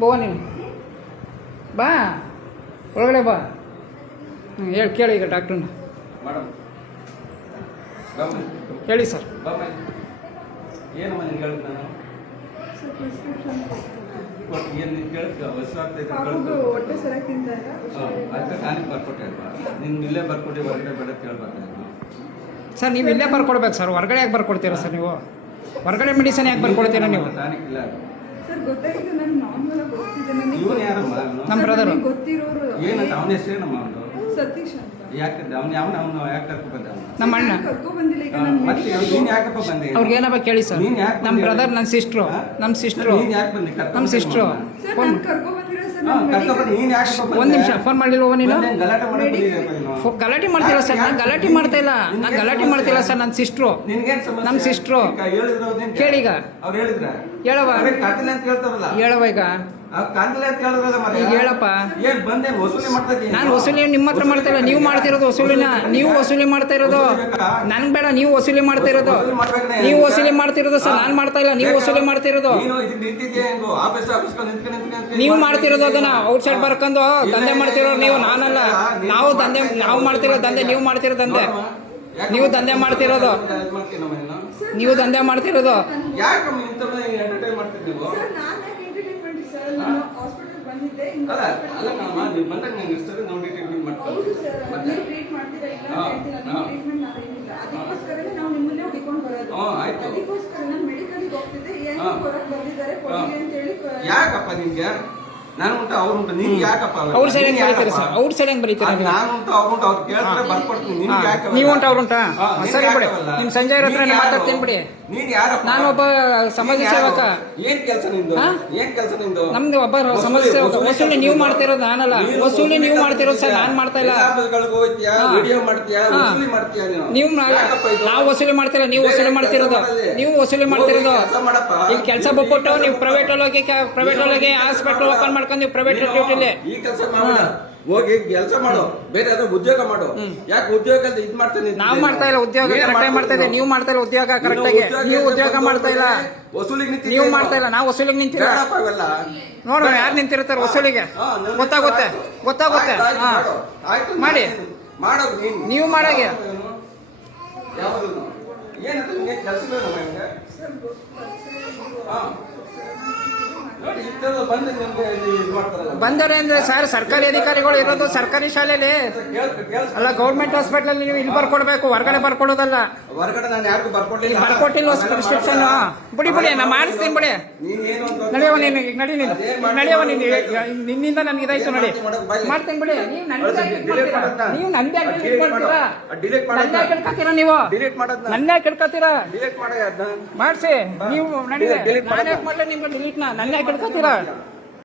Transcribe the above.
ಬೋವ ನೀನು ಬಾ ಒಳಗಡೆ ಬಾ ಹೇಳಿ ಕೇಳಿ ಈಗ ಡಾಕ್ಟ್ರನ್ನ ಹೇಳಿ ಸರ್. ಏನಮ್ಮ ನಿನ್ಗೆ ಹೇಳಿದ್ ನಾನು ಏನು ನಿನ್ ಕೇಳ್ತೀವಿ ಹೊಟ್ಟೆ ಸರಿಯಾಗಿ ತಿಂತಾರೆ ಅದಕ್ಕೆ ಟಾನಿಕ್ ಬರ್ಕೊಟ್ಟೆ ಅಲ್ವಾ ನಿನ್ಗೆ ಇಲ್ಲೇ ಬರ್ಕೊಟ್ಟು ಹೊರಗಡೆ ಬೇಡ ಕೇಳ್ಬಾರ್ದು ಸರ್ ನೀವು ಇಲ್ಲೇ ಬರ್ಕೊಡ್ಬೇಕು ಸರ್. ಹೊರಗಡೆ ಯಾಕೆ ಬರ್ಕೊಡ್ತೀರಾ ಸರ್ ನೀವು? ಹೊರಗಡೆ ಮೆಡಿಸಿನ್ ಯಾಕೆ ಬರ್ಕೊಡ್ತೀರಾ ನೀವು? ಟಾನಿಕ್ ಇಲ್ಲ ಸರ್ ಗೊತ್ತಾಗಿದ್ದು ನಾನು ನಾರ್ಮಲ್ ಆಗಿ ಹೋಗ್ತಿದ್ದೆ. ಇವನು ಯಾರಮ್ಮ ನಮ್ಮ ಬ್ರದರು. ಗೊತ್ತಿರೋರು ಏನಂತ ಅವನ ಹೆಸರೇನಮ್ಮ ಅವನು ಸತೀಶ್ ಅಂತ. ಯಾಕೆ ಅವನು ಯಾಕೆ ಕರ್ಕೊ ಬಂದ ನಮ್ಮ ಅಣ್ಣ ಕರ್ಕೊ ಬಂದಿಲ್ಲ ಈಗ ಮತ್ತೆ ನೀನ್ ಯಾಕಪ್ಪ ಬಂದೆ? ಅವ್ರಿಗೆ ಏನಪ್ಪ ಕೇಳಿ ಸರ್. ನೀನ್ ಯಾಕೆ ನಮ್ಮ ಬ್ರದರ್ ನನ್ನ ಸಿಸ್ಟ್ರು ನೀನ್ ಯಾಕೆ ಬಂದಿ? ನಮ್ಮ ಸಿಸ್ಟ್ರು ಸರ್ ನಾನು ಕರ್ಕೊ ಬಂದಿರೋ ಸರ್ ಕರ್ಕೊಬಂದು ನೀನ್ ಯಾಕಪ್ಪ ಬಂದೆ? ಒಂದು ನಿಮಿಷ ಫೋನ್ ಮಾಡಲಿಲ್ವ ನೀನು? ಗಲಾಟೆ ಮಾಡಕ್ ಬಂದಿದ್ಯಪ್ಪ ನೀನು? ಗಲಾಟೆ ಮಾಡ್ತಿಲ್ಲ ಸರ್. ನಾನು ಗಲಾಟೆ ಮಾಡ್ತಾ ಇಲ್ಲ. ನಾನು ಗಲಾಟೆ ಮಾಡ್ತಿಲ್ಲ ಸರ್. ನನ್ನ ಸಿಸ್ಟ್ರು ನಿನ್ಗೇನ್ ಸಮಸ್ಯೆ? ನಮ್ಮ ಸಿಸ್ಟ್ರು ಹೇಳಿದ್ರು ಕೇಳಿ ಈಗ ಅವ್ರು ಹೇಳಿದ್ರ ಹೇಳವ ಕಾತಿಲ್ಲ ಅಂತ ಹೇಳ್ತಾರಲ್ಲ ಹೇಳವ ಈಗ ಕಾಂತಿಲ್ಲ ಅಂತ ಹೇಳಿದ್ರಲ್ಲ ಮತ್ತೆ ಈಗ ಹೇಳಪ್ಪ. ಏನ್ ಬಂದೇನ್ ವಸೂಲಿ ಮಾಡ್ತಾ ಇದ್ದೀನಿ? ನಾನು ವಸೂಲಿ ನಿಮ್ಮ ಹತ್ರ ಮಾಡ್ತಾ ಇಲ್ಲ. ನೀವು ಮಾಡ್ತಿರೋದು ವಸೂಲಿನ. ನೀವು ವಸೂಲಿ ಮಾಡ್ತಾ ಇರೋದು ನನ್ಗೆ ಬೇಡ. ನೀವು ವಸೂಲಿ ಮಾಡ್ತಾ ಇರೋದು. ನೀವು ವಸೂಲಿ ಮಾಡ್ತಿರೋದು ಸರ್. ನಾನು ಮಾಡ್ತಾ ಇಲ್ಲ. ನೀವು ವಸೂಲಿ ಮಾಡ್ತಿರೋದು. ನೀವು ಮಾಡ್ತಿರೋದು ಅದನ್ನ ಔಟ್ ಸೈಡ್ ಬರ್ಕೊಂಡು ದಂಧೆ ಮಾಡ್ತಿರೋರು ನೀವು. ನಾನಲ್ಲ. ನಾವು ಮಾಡ್ತಿರೋ ದಂಧೆ. ನೀವು ಮಾಡ್ತಿರೋ ದಂಧೆ. ನೀವು ದಂಧೆ ಮಾಡ್ತಿರೋದು. ನೀವು ದಂಧೆ ಮಾಡ್ತಿರೋದು. ಸರ್ ನಾನು ಎಂಟರ್ಟೈನ್ಮೆಂಟ್ ಸರ್ ನಾನು ಹಾಸ್ಪಿಟಲ್ ಬಂದಿದ್ದೆ. ಹೌದು ಸರ್ ನೀವು ಟ್ರೀಟ್ ಮಾಡ್ತೀರಾ ಇಲ್ಲ ಅಂತ ಹೇಳ್ತೀರಾ. ನಿಮ್ಮ ಟ್ರೀಟ್ಮೆಂಟ್ ನಾವೇನಿಲ್ಲ. ಅದಕ್ಕೋಸ್ಕರನೇ ನಾವು ನಿಮ್ಮನ್ನೇ ಹುಡುಕೊಂಡು ಬರೋದು. ಅದಕ್ಕೋಸ್ಕರ ನಾನು ಮೆಡಿಕಲ್ಗೆ ಹೋಗ್ತಿದ್ದೆ. ಏನು ಹೊರಗೆ ಬಂದಿದ್ದಾರೆ ಕೊಡಿ ಅಂತ ಹೇಳಿ. ಯಾಕಪ್ಪ ನಿಮ್ಗೆ ನಾನು ಉಂಟು ಅವ್ರು ಉಂಟು ನೀನ್ ಯಾಕಪ್ಪ ಔಟ್ ಸೈಡ್ ಹೆಂಗ್ ಬರೀತೀರಾ ಸರ್? ಔಟ್ ಸೈಡ್ ಹೆಂಗ್ ಬರೀತೀರಾ? ನಾನು ಉಂಟು ಅವ್ರು ಉಂಟು ಅವ್ರು ಕೇಳ್ತಾರೆ ಬರ್ಕೊಡ್ತೀನಿ. ನಿನ್ಗೆ ಯಾಕೆ ನೀವು ಉಂಟು ಅವ್ರು ಉಂಟಾ? ಸರಿ ಬಿಡಿ. ನಿಮ್ ಸಂಜಯ್ ಹತ್ರ ಮಾತಾಡ್ತೀನಿ ಬಿಡಿ. ನೀನ್ ಯಾರಪ್ಪ? ನಾನು ಒಬ್ಬ ಸಮಾಜ ಸೇವಕ. ಏನ್ ಕೆಲಸ ನಿಂದು? ಏನ್ ಕೆಲಸ ನಿಂದು? ನಮ್ದು ಒಬ್ಬ ಸಮಾಜ ಸೇವಕ. ವಸೂಲಿ ನೀವು ಮಾಡ್ತಿರೋದು ನಾನಲ್ಲ. ವಸೂಲಿ ನೀವು ಮಾಡ್ತಿರೋದು ಸರ್. ನಾನು ಮಾಡ್ತಾ ಇಲ್ಲ. ವಿಡಿಯೋ ಮಾಡ್ತೀಯಾ ವಸೂಲಿ ಮಾಡ್ತೀಯಾ ನೀವು ನಾವು ವಸೂಲಿ ಮಾಡ್ತಿಲ್ಲ. ನೀವು ವಸೂಲಿ ಮಾಡ್ತಿರೋದು. ನೀವು ವಸೂಲಿ ಮಾಡ್ತಿರೋದು. ಈಗ ಕೆಲಸ ಬಿಟ್ಬಿಟ್ಟು ನೀವು ಪ್ರೈವೇಟ್ ಒಳಗೆ ಹಾಸ್ಪಿಟಲ್ ಓಪನ್ ಮಾಡ್ಕೊಂಡು ನೀವು ಪ್ರೈವೇಟ್ ಡ್ಯೂಟಿಲಿ ಈ ಕೆಲಸ ಮಾಡ ಹೋಗಿ ಕೆಲಸ ಮಾಡು. ಬೇರೆ ಯಾವ್ದೋ ಉದ್ಯೋಗ ಮಾಡು. ಯಾಕೆ ಉದ್ಯೋಗ ಅಂತ ಇದ್ ಮಾಡ್ತಾನೆ? ನಾವು ಮಾಡ್ತಾ ಇಲ್ಲ ಉದ್ಯೋಗ. ಕರೆಕ್ಟಾಗಿ ಮಾಡ್ತಾ ಇದ್ದೀವಿ. ನೀವು ಮಾಡ್ತಾ ಇಲ್ಲ ಉದ್ಯೋಗ ಕರೆಕ್ಟಾಗಿ. ನೀವು ಉದ್ಯೋಗ ಮಾಡ್ತಾ ಇಲ್ಲ. ವಸೂಲಿಗೆ ನಿಂತಿದ್ದೀವಿ. ನೀವು ಮಾಡ್ತಾ ಇಲ್ಲ. ನಾವು ವಸೂಲಿಗೆ ನಿಂತಿಲ್ಲ. ನೋಡೋಣ ಯಾರು ನಿಂತಿರ್ತಾರೆ ವಸೂಲಿಗೆ. ಗೊತ್ತಾಗುತ್ತೆ. ಹಾ ಮಾಡಿ. ನೀವು ಮಾಡಾಗೆ ಬಂದರೆ ಅಂದ್ರೆ ಸರ್ ಸರ್ಕಾರಿ ಅಧಿಕಾರಿಗಳು ಇರೋದು ಸರ್ಕಾರಿ ಶಾಲೆಯಲ್ಲಿ ಅಲ್ಲ. ಗೌರ್ಮೆಂಟ್ ಹಾಸ್ಪಿಟಲ್ ನೀವು ಇಲ್ಲಿ ಬರ್ಕೊಡ್ಬೇಕು. ಹೊರಗಡೆ ಬರ್ಕೊಡೋದಲ್ಲ. ಹೊರಗಡೆ ನಾನು ಯಾರಿಗೂ ಬರ್ಕೊಟ್ಟಿಲ್ಲ. ಬರ್ಕೊಟ್ಟಿಲ್ಲ ಪ್ರಿಸ್ಕ್ರಿಪ್ಷನ್. ಬಿಡಿ ನಾ ಮಾಡಿಸ್ತೀನಿ ಬಿಡಿ. ನಡೆಯವ ನೀನು ನಡಿ. ನೀನು ನಡೆಯವ ನೀನು. ನಿನ್ನಿಂದ ನನ್ಗೆ ಇದಾಯ್ತು ನೋಡಿ. ಮಾಡ್ತೀನಿ ಬಿಡಿ. ನೀವು ನಂದೇ ಕೆಡ್ಕೊತೀರಾ. ನೀವು ನನ್ನೇ ಕೆಡ್ಕೊತೀರಾ. ಮಾಡಿಸಿ ನೀವು ನಡೀರಿ. ನಾನೇ ಮಾಡ್ಲಿ ನಿಮ್ಗೆ ಡಿಲೀಟ್ನ. ನನ್ನೇ ಕೆಡ್ಕೊತೀರಾ.